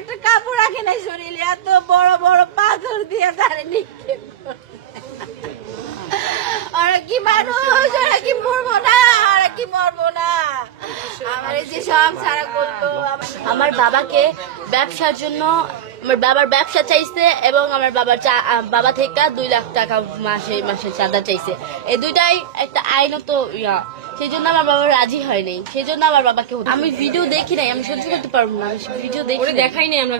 একটা কাপড় রাখে নাই শরীরে, এত বড় বড় পাথর দিয়ে তারে নিক্ষেপ করে। ওরা কি মানুষ, ওরা কি মরবো না, ওরা কি মরবো না। আমার এই যে সব সারা করতো। আমার বাবাকে ব্যবসার জন্য, আমার বাবার ব্যবসা চাইছে এবং আমার বাবা থেকে 2 লাখ টাকা মাসে মাসে চাঁদা চাইছে। এই দুইটাই একটা আইনত ইয়া, সেই জন্য আমার বাবা রাজি হয় নাই। সেই জন্য আমার বাবাকে, আমি ভিডিও দেখি নাই, আমি সহ্য করতে পারবো না, ভিডিও দেখাই নাই। আমরা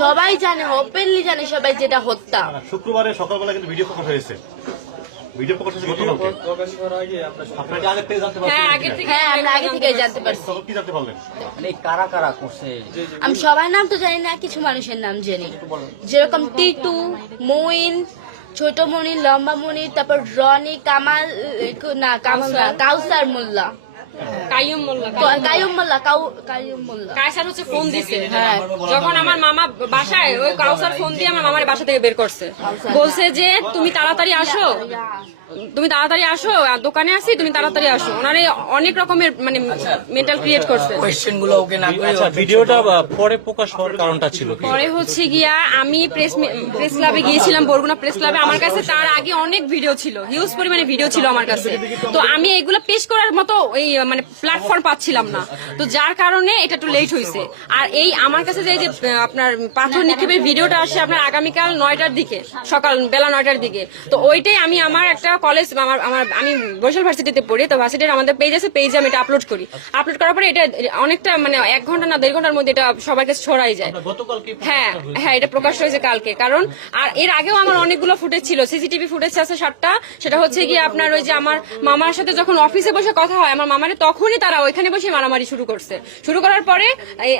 সবাই জানে, ওপেনলি জানে সবাই, যেটা হত্যা। শুক্রবারে সকালবেলা কিন্তু ভিডিও প্রকাশ হয়েছে। ভিডিও প্রকাশ হয়েছে গতকালকে। আপনারা কি আগে থেকে জানতে পারছেন? হ্যাঁ, আমরা আগে থেকে জানতে পারছি। কি জানতে পারলেন? মানে কারা কারা করছে? আমি সবার নাম তো জানি না, কিছু মানুষের নাম জানি, যেরকম টিটু, মইন, ছোট মনি, লম্বা মনি, তারপর রনি, কামাল না, কাউসার মোল্লা, কাইয়ুম মোল্লা। কায়সার হচ্ছে ফোন দিছে। হ্যাঁ, যখন আমার মামা বাসায়, ওই কাউসার ফোন দিয়ে আমার মামার বাসা থেকে বের করছে, বলছে যে তুমি তাড়াতাড়ি আসো, দোকানে আসি, তুমি তাড়াতাড়ি আসো। ওনারে অনেক রকমের মানে মেন্টাল ক্রিয়েট করছে। কোয়েশ্চেন গুলো ওকে না করে। আচ্ছা, ভিডিওটা পরে প্রকাশ হওয়ার কারণটা ছিল কি? পরে হচ্ছে গিয়া আমি প্রেস ক্লাবে গিয়েছিলাম, বরগুনা প্রেস ক্লাবে। আমার কাছে তার আগে অনেক ভিডিও ছিল, হিউজ পরিমাণে ভিডিও ছিল আমার কাছে। তো আমি এগুলো পেশ করার মতো এই মানে প্ল্যাটফর্ম পাচ্ছিলাম না, তো যার কারণে এটা একটু লেট হয়েছে। আর এই আমার কাছে যে আপনার পাথর নিক্ষেপের ভিডিওটা আসে আপনার আগামীকাল 9টার দিকে, সকাল বেলা 9টার দিকে। তো ওইটাই আমি আমার একটা কলেজ, আমি বরিশাল ভার্সিটিতে পড়ি, তো ভার্সিটির আমাদের পেজ আছে, পেজে আমি এটা আপলোড করি। আপলোড করার পরে এটা অনেকটা মানে 1 ঘন্টা না 1.5 ঘন্টার মধ্যে এটা সবার কাছে ছড়াই যায়। হ্যাঁ, এটা প্রকাশ হয়েছে কালকে। কারণ আর এর আগেও আমার অনেকগুলো ফুটেজ ছিল, সিসিটিভি ফুটেজ আছে 7টা। সেটা হচ্ছে গিয়ে আপনার ওই যে আমার মামার সাথে যখন অফিসে বসে কথা হয়, আমার মামারে তখনই তারা ওইখানে বসে মারামারি শুরু করার পরে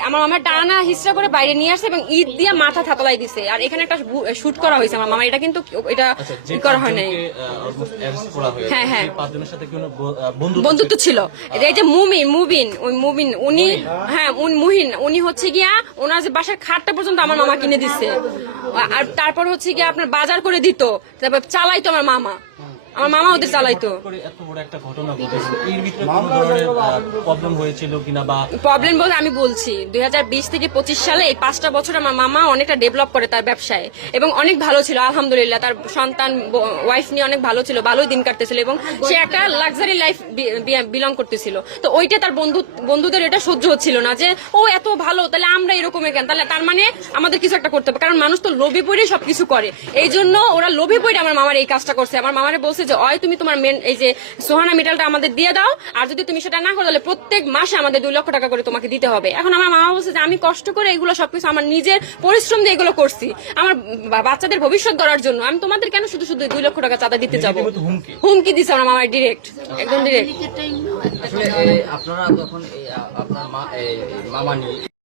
আমার মামার টানা হিস্ট্রা করে বাইরে নিয়ে আসছে এবং ঈদ দিয়ে মাথা থাতলাই দিছে। আর এখানে একটা শুট করা হয়েছে আমার মামা, এটা কিন্তু এটা করা হয় নাই। হ্যাঁ হ্যাঁ, বন্ধুত্ব ছিল। এই যে মুবিন উনি, হ্যাঁ মুহিন, উনি হচ্ছে গিয়া ওনার যে বাসার খাটটা পর্যন্ত আমার মামা কিনে দিচ্ছে। আর তারপর হচ্ছে গিয়া আপনার বাজার করে দিত, তারপর চালাইতো আমার মামা ওদের চালাইতো। এত বড় একটা ঘটনা ঘটেছে, এর ভিতরে কোনো ধরনের প্রবলেম হয়েছিল কিনা? বা প্রবলেম বলতে আমি বলছি 2020 থেকে 25 সালে এই 5টা বছর আমার মামা অনেকটা ডেভেলপ করে তার ব্যবসায় এবং অনেক ভালো ছিল আলহামদুলিল্লাহ। তার সন্তান ওয়াইফ নিয়ে অনেক ভালো ছিল, ভালোই দিন কাটতেছিল এবং সে একটা লাক্সারি লাইফ বিলং করতেছিল। তো ওইটা তার বন্ধুদের এটা সহ্য হচ্ছিল না যে ও এত ভালো, তাহলে আমরা এরকমের কেন, তাহলে তার মানে আমাদের কিছু একটা করতে হবে। কারণ মানুষ তো লোভে পড়ে সবকিছু করে, এই জন্য ওরা লোভে পড়ে আমার মামার এই কাজটা করছে। আমার মামারে বলছে যে হয় তুমি তোমার মেন এই যে সোহানা মেটালটা আমাদের দিয়ে দাও, আর যদি তুমি সেটা না করো তাহলে প্রত্যেক মাসে আমাদের 2 লক্ষ টাকা করে তোমাকে দিতে হবে। এখন আমার মামা বলছে যে আমি কষ্ট করে এগুলো সবকিছু আমার নিজের পরিশ্রম দিয়ে এগুলো করছি আমার বাচ্চাদের ভবিষ্যৎ গড়ার জন্য, আমি তোমাদের কেন শুধু 2 লক্ষ টাকা চাঁদা দিতে যাবো। হুমকি দিছে আমার মামার ডিরেক্ট, একদম ডিরেক্ট। আপনারা তখন আপনার মামা নিয়ে